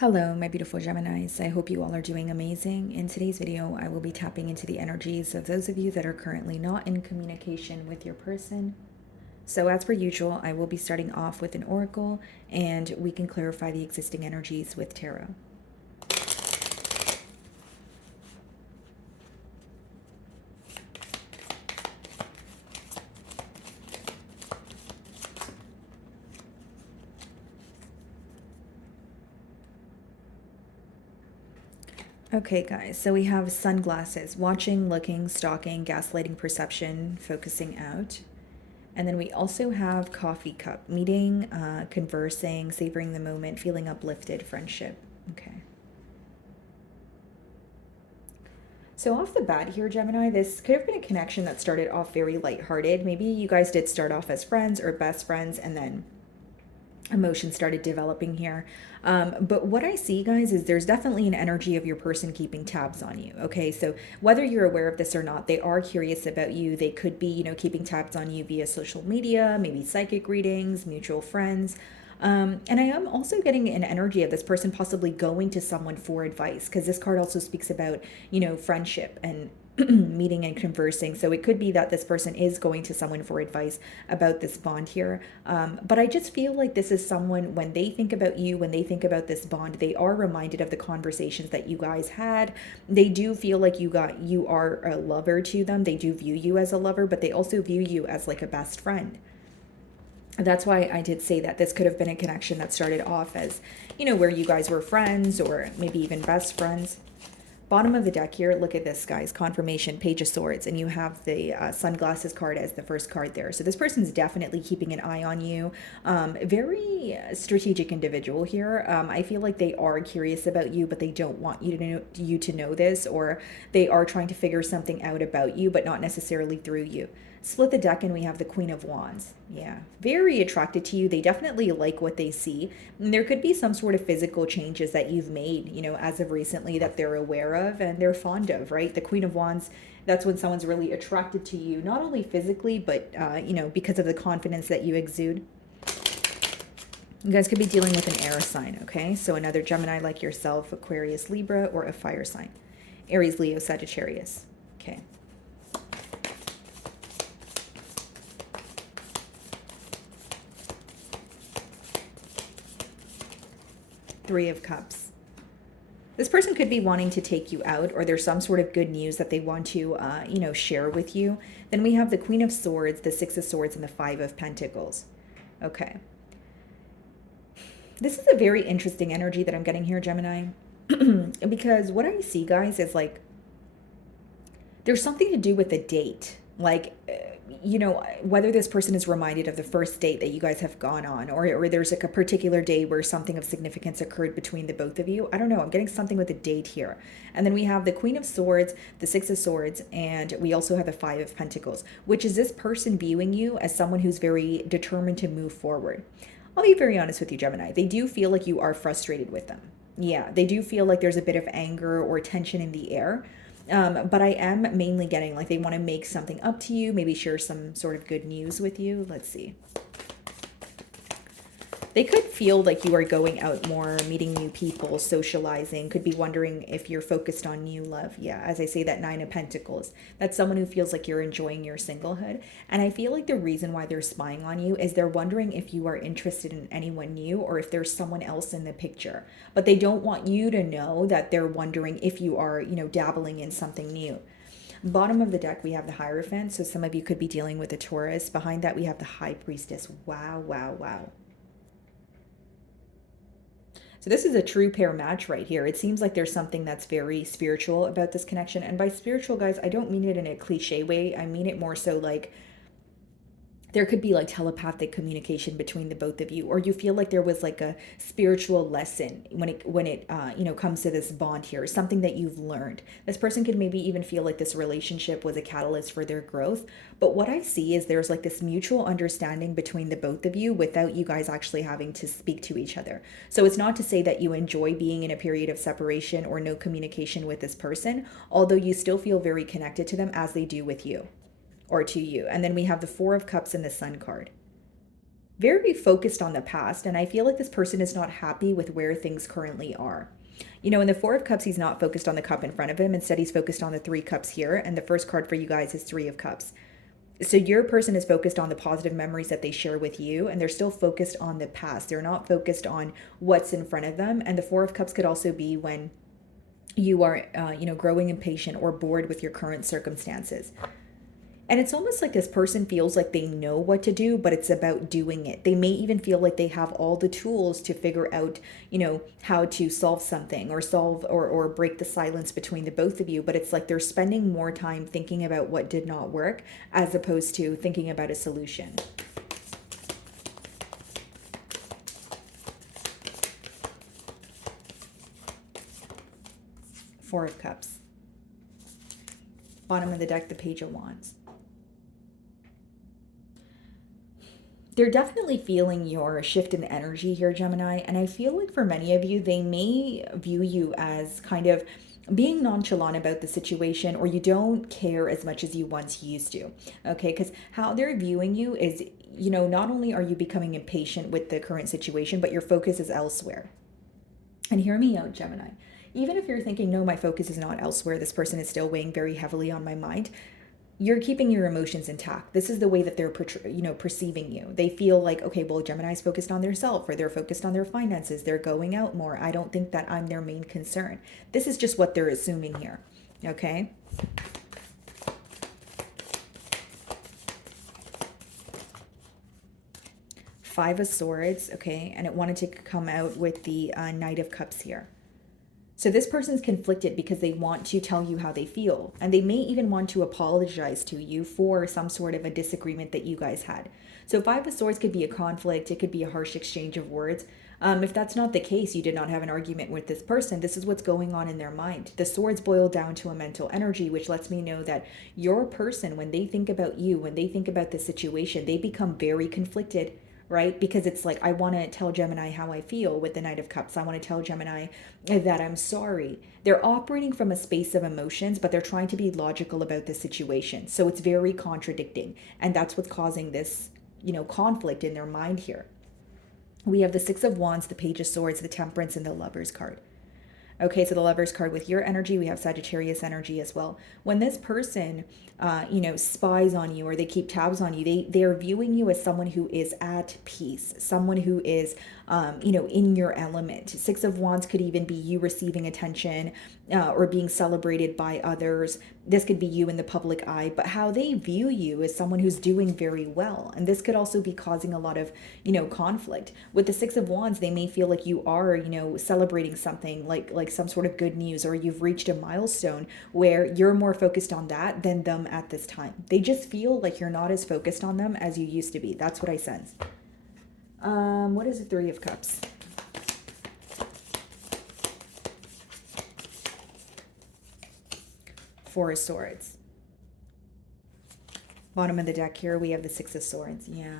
Hello, my beautiful Geminis. I hope you all are doing amazing. In today's video, I will be tapping into the energies of those of you that are currently not in communication with your person. So, as per usual, I will be starting off with an oracle and we can clarify the existing energies with tarot. Okay, guys, so we have sunglasses, watching, looking, stalking, gaslighting, perception, focusing out. And then we also have coffee cup, meeting, conversing, savoring the moment, feeling uplifted, friendship. Okay. So off the bat here, Gemini, this could have been a connection that started off very lighthearted. Maybe you guys did start off as friends or best friends, and then emotion started developing here. But what I see, guys, is there's definitely an energy of your person keeping tabs on you. Okay, so whether you're aware of this or not, they are curious about you. They could be, keeping tabs on you via social media, maybe psychic readings, mutual friends. And I am also getting an energy of this person possibly going to someone for advice, because this card also speaks about, friendship and meeting and conversing. So it could be that this person is going to someone for advice about this bond here. But I just feel like this is someone, when they think about you, when they think about this bond, they are reminded of the conversations that you guys had. They do feel like you are a lover to them. They do view you as a lover, but they also view you as like a best friend. That's why I did say that this could have been a connection that started off as, where you guys were friends or maybe even best friends. Bottom of the deck here, look at this, guys. Confirmation, Page of Swords, and you have the sunglasses card as the first card there. So this person's definitely keeping an eye on you. Very strategic individual here. I feel like they are curious about you, but they don't want you to know this, or they are trying to figure something out about you, but not necessarily through you. Split the deck and we have the Queen of Wands. Yeah, very attracted to you. They definitely like what they see. And there could be some sort of physical changes that you've made, as of recently, that they're aware of and they're fond of, right? The Queen of Wands, that's when someone's really attracted to you, not only physically, but, because of the confidence that you exude. You guys could be dealing with an air sign, okay? So another Gemini like yourself, Aquarius, Libra, or a fire sign. Aries, Leo, Sagittarius. Okay. Three of Cups. This person could be wanting to take you out, or there's some sort of good news that they want to, share with you. Then we have the Queen of Swords, the Six of Swords, and the Five of Pentacles. Okay. This is a very interesting energy that I'm getting here, Gemini. Because what I see, guys, is like there's something to do with a date. Like, whether this person is reminded of the first date that you guys have gone on, or there's like a particular day where something of significance occurred between the both of you. I don't know. I'm getting something with a date here. And then we have the Queen of Swords, the Six of Swords, and we also have the Five of Pentacles, which is this person viewing you as someone who's very determined to move forward. I'll be very honest with you, Gemini. They do feel like you are frustrated with them. Yeah, they do feel like there's a bit of anger or tension in the air. But I am mainly getting like they want to make something up to you, maybe share some sort of good news with you. Let's see. They could feel like you are going out more, meeting new people, socializing, could be wondering if you're focused on new love. Yeah, as I say, that Nine of Pentacles. That's someone who feels like you're enjoying your singlehood. And I feel like the reason why they're spying on you is they're wondering if you are interested in anyone new or if there's someone else in the picture. But they don't want you to know that they're wondering if you are, dabbling in something new. Bottom of the deck, we have the Hierophant. So some of you could be dealing with a Taurus. Behind that, we have the High Priestess. Wow, wow, wow. So this is a true pair match right here. It seems like there's something that's very spiritual about this connection. And by spiritual, guys, I don't mean it in a cliche way. I mean it more so like there could be like telepathic communication between the both of you, or you feel like there was like a spiritual lesson when it comes to this bond here, something that you've learned. This person could maybe even feel like this relationship was a catalyst for their growth. But what I see is there's like this mutual understanding between the both of you without you guys actually having to speak to each other. So it's not to say that you enjoy being in a period of separation or no communication with this person, although you still feel very connected to them as they do with you or to you. And then we have the Four of Cups and the Sun card. very focused on the past. And I feel like this person is not happy with where things currently are. In the Four of Cups, he's not focused on the cup in front of him. Instead, he's focused on the Three Cups here. And the first card for you guys is Three of Cups. So your person is focused on the positive memories that they share with you, and they're still focused on the past. They're not focused on what's in front of them. And the Four of Cups could also be when you are, growing impatient or bored with your current circumstances. And it's almost like this person feels like they know what to do, but it's about doing it. They may even feel like they have all the tools to figure out, how to solve something or solve or break the silence between the both of you. But it's like they're spending more time thinking about what did not work as opposed to thinking about a solution. Four of Cups. Bottom of the deck, the Page of Wands. They're definitely feeling your shift in energy here, Gemini. And I feel like for many of you, they may view you as kind of being nonchalant about the situation, or you don't care as much as you once used to. Okay, because how they're viewing you is, not only are you becoming impatient with the current situation, but your focus is elsewhere. And hear me out, Gemini. Even if you're thinking, no, my focus is not elsewhere, this person is still weighing very heavily on my mind, you're keeping your emotions intact. This is the way that they're, perceiving you. They feel like, okay, well, Gemini's focused on their self, or they're focused on their finances. They're going out more. I don't think that I'm their main concern. This is just what they're assuming here. Okay. Five of Swords. Okay. And it wanted to come out with the Knight of Cups here. So this person's conflicted because they want to tell you how they feel. And they may even want to apologize to you for some sort of a disagreement that you guys had. So Five of Swords could be a conflict. It could be a harsh exchange of words. If that's not the case, you did not have an argument with this person. This is what's going on in their mind. The swords boil down to a mental energy, which lets me know that your person, when they think about you, when they think about the situation, they become very conflicted, right? Because it's like, I want to tell Gemini how I feel with the Knight of Cups. I want to tell Gemini that I'm sorry. They're operating from a space of emotions, but they're trying to be logical about the situation. So it's very contradicting. And that's what's causing this, conflict in their mind here. We have the Six of Wands, the Page of Swords, the Temperance, and the Lovers card. Okay, so the Lovers card with your energy, we have Sagittarius energy as well. When this person, spies on you, or they keep tabs on you, they are viewing you as someone who is at peace, someone who is, in your element. Six of Wands could even be you receiving attention or being celebrated by others. This could be you in the public eye, but how they view you is someone who's doing very well. And this could also be causing a lot of, conflict. With the Six of Wands, they may feel like you are, celebrating something like some sort of good news, or you've reached a milestone where you're more focused on that than them at this time. They just feel like you're not as focused on them as you used to be. That's what I sense. What is the Three of Cups? Four of Swords. Bottom of the deck here, we have the Six of Swords. Yeah.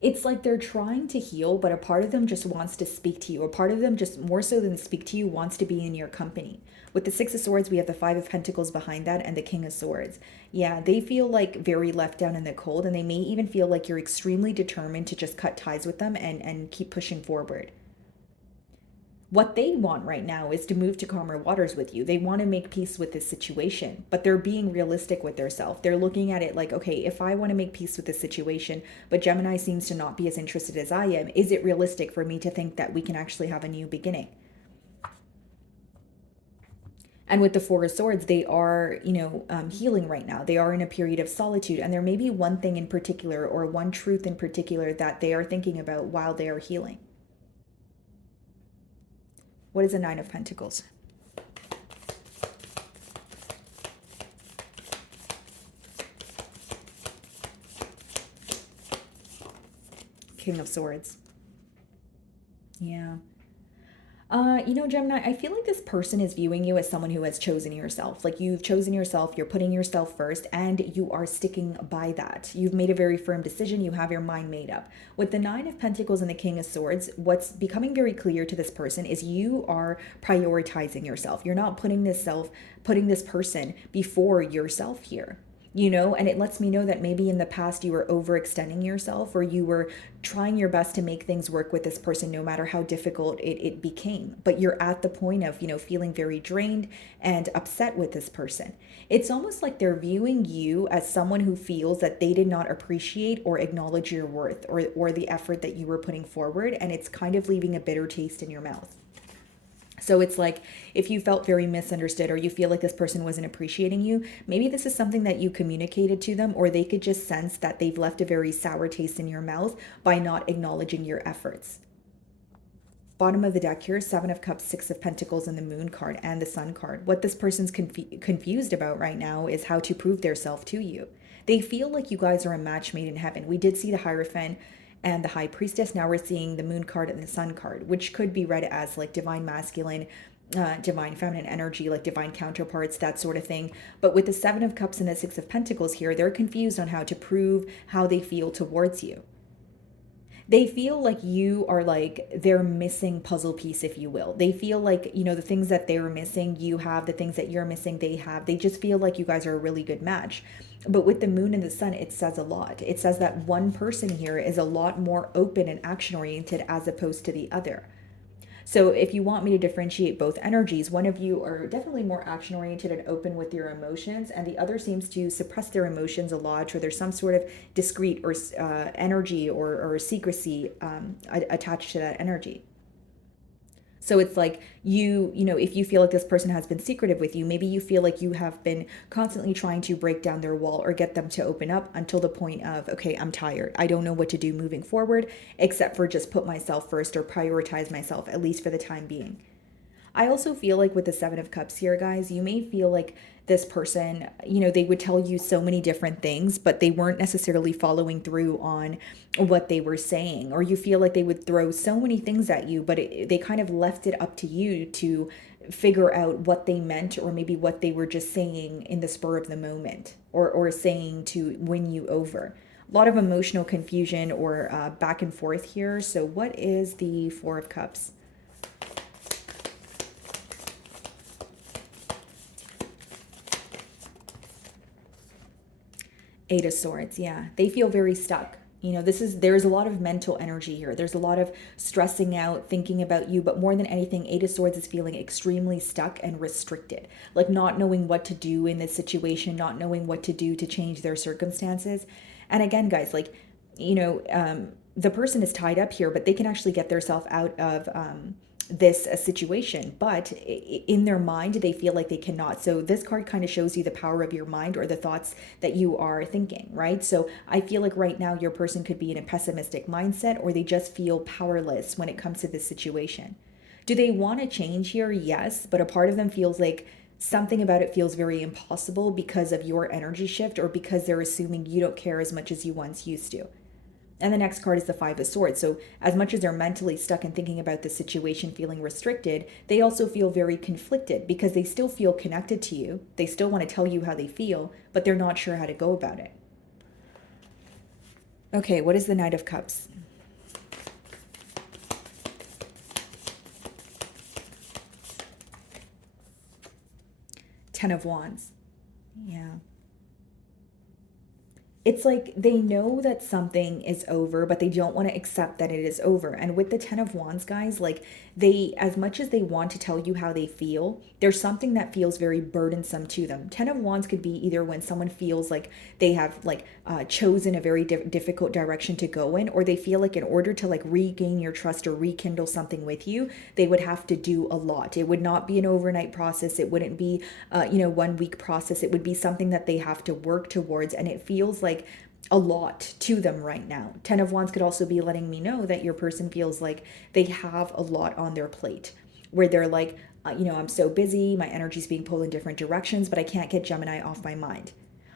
It's like they're trying to heal, but a part of them just wants to speak to you. A part of them, just more so than speak to you, wants to be in your company. With the Six of Swords, we have the Five of Pentacles behind that and the King of Swords. Yeah, they feel like very left down in the cold, and they may even feel like you're extremely determined to just cut ties with them and keep pushing forward. What they want right now is to move to calmer waters with you. They want to make peace with this situation, but they're being realistic with themselves. They're looking at it like, okay, if I want to make peace with this situation, but Gemini seems to not be as interested as I am, is it realistic for me to think that we can actually have a new beginning? And with the Four of Swords, they are, healing right now. They are in a period of solitude. And there may be one thing in particular, or one truth in particular, that they are thinking about while they are healing. What is the Nine of Pentacles? King of Swords. Yeah. Gemini, I feel like this person is viewing you as someone who has chosen yourself. Like, you've chosen yourself, you're putting yourself first, and you are sticking by that. You've made a very firm decision, you have your mind made up. With the Nine of Pentacles and the King of Swords, what's becoming very clear to this person is you are prioritizing yourself. You're not putting this person before yourself here. and it lets me know that maybe in the past you were overextending yourself, or you were trying your best to make things work with this person no matter how difficult it became. But you're at the point of, feeling very drained and upset with this person. It's almost like they're viewing you as someone who feels that they did not appreciate or acknowledge your worth, or the effort that you were putting forward, and it's kind of leaving a bitter taste in your mouth. So it's like, if you felt very misunderstood, or you feel like this person wasn't appreciating you, maybe this is something that you communicated to them, or they could just sense that they've left a very sour taste in your mouth by not acknowledging your efforts. Bottom of the deck here, Seven of Cups, Six of Pentacles, and the Moon card, and the Sun card. What this person's confused about right now is how to prove their self to you. They feel like you guys are a match made in heaven. We did see the Hierophant and the High Priestess. Now we're seeing the Moon card and the Sun card, which could be read as like divine masculine, divine feminine energy, like divine counterparts, that sort of thing. But with the Seven of Cups and the Six of Pentacles here, they're confused on how to prove how they feel towards you. They feel like you are like their missing puzzle piece, if you will. They feel like, the things that they're missing, you have. The things that you're missing, they have. They just feel like you guys are a really good match. But with the Moon and the Sun, it says a lot. It says that one person here is a lot more open and action oriented as opposed to the other. So if you want me to differentiate both energies, one of you are definitely more action oriented and open with your emotions, and the other seems to suppress their emotions a lot, or there's some sort of discreet or energy, or secrecy attached to that energy. So it's like, if you feel like this person has been secretive with you, maybe you feel like you have been constantly trying to break down their wall or get them to open up until the point of, okay, I'm tired. I don't know what to do moving forward except for just put myself first, or prioritize myself, at least for the time being. I also feel like with the Seven of Cups here, guys, you may feel like this person, they would tell you so many different things, but they weren't necessarily following through on what they were saying. Or you feel like they would throw so many things at you, but they kind of left it up to you to figure out what they meant, or maybe what they were just saying in the spur of the moment, or saying to win you over. A lot of emotional confusion, or back and forth here. So what is the Four of Cups? Eight of Swords, yeah. They feel very stuck. There's a lot of mental energy here. There's a lot of stressing out, thinking about you, but more than anything, Eight of Swords is feeling extremely stuck and restricted. Like not knowing what to do in this situation, not knowing what to do to change their circumstances. And again, guys, like, the person is tied up here, but they can actually get themselves out of this situation, but in their mind they feel like they cannot. So this card kind of shows you the power of your mind, or the thoughts that you are thinking, right? So I feel like right now your person could be in a pessimistic mindset, or they just feel powerless when it comes to this situation. Do they want to change here? Yes, but a part of them feels like something about it feels very impossible because of your energy shift, or because they're assuming you don't care as much as you once used to. And the next card is the Five of Swords. So as much as they're mentally stuck and thinking about the situation, feeling restricted, they also feel very conflicted, because they still feel connected to you. They still want to tell you how they feel, but they're not sure how to go about it. Okay, what is the Knight of Cups? Ten of Wands. Yeah. It's like they know that something is over, but they don't want to accept that it is over. And with the Ten of Wands, guys, like, they, as much as they want to tell you how they feel, there's something that feels very burdensome to them. Ten of Wands could be either when someone feels like they have like chosen a very difficult direction to go in, or they feel like in order to like regain your trust or rekindle something with you, they would have to do a lot. It would not be an overnight process. It wouldn't be 1 week process. It would be something that they have to work towards, and it feels like a lot to them right now. Ten of Wands could also be letting me know that your person feels like they have a lot on their plate, where they're like, I'm so busy, my energy's being pulled in different directions, but I can't get Gemini off my mind.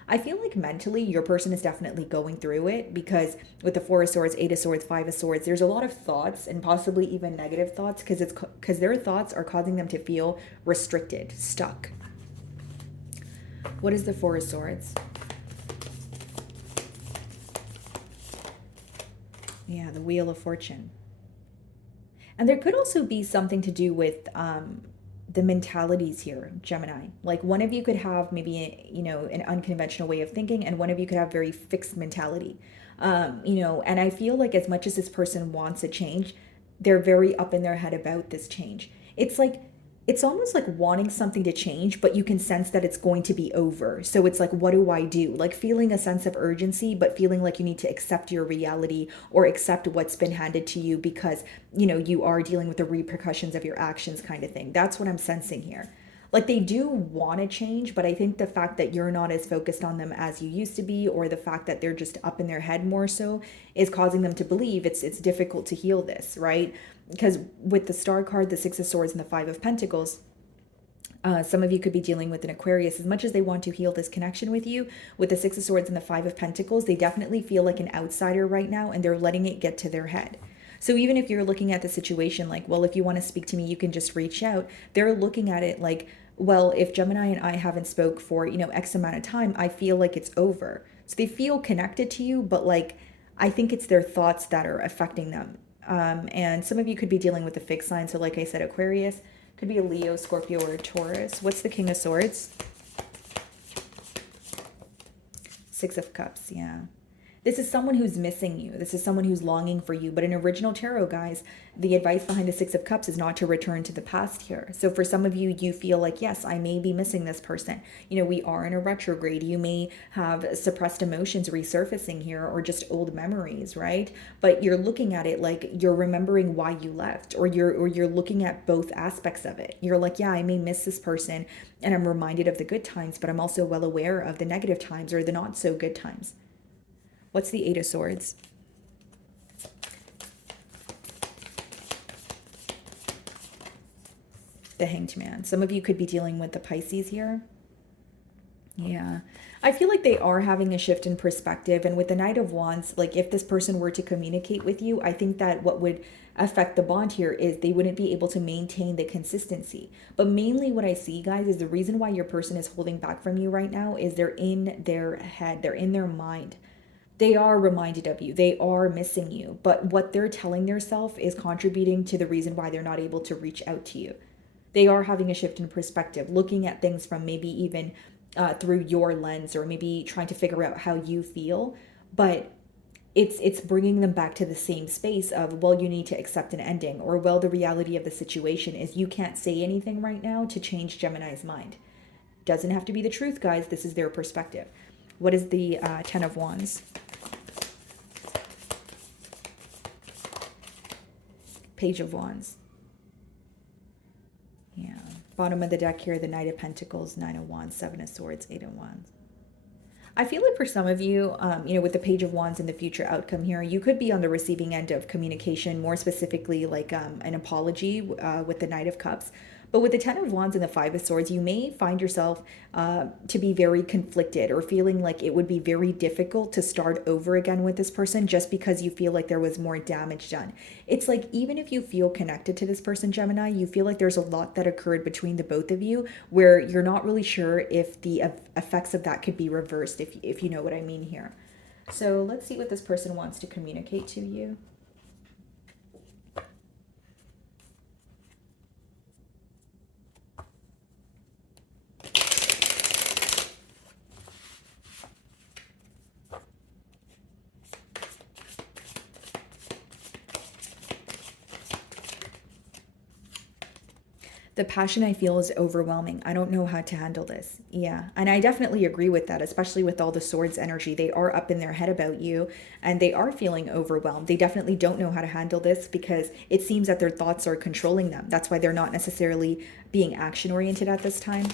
I feel like mentally your person is definitely going through it, because with the Four of Swords, Eight of Swords, Five of Swords, there's a lot of thoughts, and possibly even negative thoughts, because their thoughts are causing them to feel restricted, stuck. What is the Four of Swords? Yeah, the Wheel of Fortune. And there could also be something to do with the mentalities here, Gemini. Like one of you could have maybe, an unconventional way of thinking, and one of you could have very fixed mentality. And I feel like as much as this person wants a change, they're very up in their head about this change. It's like, it's almost like wanting something to change, but you can sense that it's going to be over. So it's like, what do I do? Like feeling a sense of urgency, but feeling like you need to accept your reality or accept what's been handed to you because, you are dealing with the repercussions of your actions kind of thing. That's what I'm sensing here. Like they do want to change, but I think the fact that you're not as focused on them as you used to be, or the fact that they're just up in their head more so, is causing them to believe it's difficult to heal this, right? Because with the Star card, the Six of Swords, and the Five of Pentacles, some of you could be dealing with an Aquarius. As much as they want to heal this connection with you, with the Six of Swords and the Five of Pentacles, they definitely feel like an outsider right now, and they're letting it get to their head. So even if you're looking at the situation like, well, if you want to speak to me, you can just reach out. They're looking at it like, well, if Gemini and I haven't spoke for, X amount of time, I feel like it's over. So they feel connected to you, but like, I think it's their thoughts that are affecting them. And some of you could be dealing with a fixed sign. So like I said, Aquarius, could be a Leo, Scorpio, or a Taurus. What's the King of Swords? Six of Cups, yeah. This is someone who's missing you. This is someone who's longing for you. But in original tarot, guys, the advice behind the Six of Cups is not to return to the past here. So for some of you, you feel like, yes, I may be missing this person. We are in a retrograde. You may have suppressed emotions resurfacing here, or just old memories, right? But you're looking at it like you're remembering why you left, or you're looking at both aspects of it. You're like, yeah, I may miss this person and I'm reminded of the good times, but I'm also well aware of the negative times or the not so good times. What's the Eight of Swords? The Hanged Man. Some of you could be dealing with the Pisces here. Yeah. I feel like they are having a shift in perspective. And with the Knight of Wands, like if this person were to communicate with you, I think that what would affect the bond here is they wouldn't be able to maintain the consistency. But mainly what I see, guys, is the reason why your person is holding back from you right now is they're in their head, they're in their mind. They are reminded of you. They are missing you. But what they're telling themselves is contributing to the reason why they're not able to reach out to you. They are having a shift in perspective, looking at things from maybe even through your lens, or maybe trying to figure out how you feel. But it's bringing them back to the same space of, well, you need to accept an ending, or, well, the reality of the situation is you can't say anything right now to change Gemini's mind. Doesn't have to be the truth, guys. This is their perspective. What is the Ten of Wands? Page of Wands. Yeah. Bottom of the deck here, the Knight of Pentacles, Nine of Wands, Seven of Swords, Eight of Wands. I feel like for some of you, with the Page of Wands and the future outcome here, you could be on the receiving end of communication, more specifically like an apology with the Knight of Cups. But with the Ten of Wands and the Five of Swords, you may find yourself to be very conflicted, or feeling like it would be very difficult to start over again with this person just because you feel like there was more damage done. It's like, even if you feel connected to this person, Gemini, you feel like there's a lot that occurred between the both of you where you're not really sure if the effects of that could be reversed, if you know what I mean here. So let's see what this person wants to communicate to you. The passion I feel is overwhelming. I don't know how to handle this. Yeah. And I definitely agree with that, especially with all the swords energy. They are up in their head about you and they are feeling overwhelmed. They definitely don't know how to handle this because it seems that their thoughts are controlling them. That's why they're not necessarily being action oriented at this time.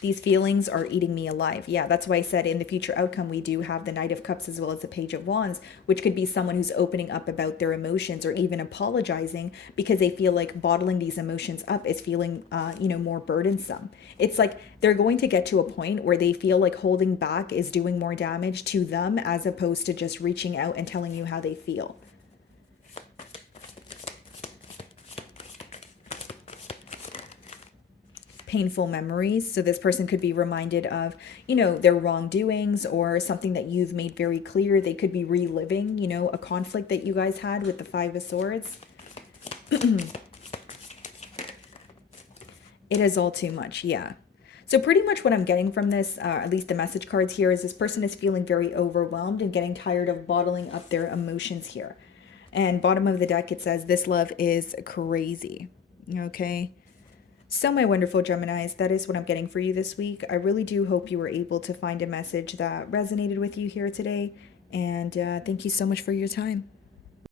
These feelings are eating me alive. Yeah, that's why I said in the future outcome, we do have the Knight of Cups as well as the Page of Wands, which could be someone who's opening up about their emotions or even apologizing because they feel like bottling these emotions up is feeling, more burdensome. It's like they're going to get to a point where they feel like holding back is doing more damage to them as opposed to just reaching out and telling you how they feel. Painful memories. So this person could be reminded of, their wrongdoings or something that you've made very clear. They could be reliving, a conflict that you guys had with the Five of Swords. It is all too much, yeah. So pretty much what I'm getting from this, at least the message cards here, is this person is feeling very overwhelmed and getting tired of bottling up their emotions here. And bottom of the deck, it says, this love is crazy. Okay. So, my wonderful Geminis, that is what I'm getting for you this week. I really do hope you were able to find a message that resonated with you here today. And thank you so much for your time.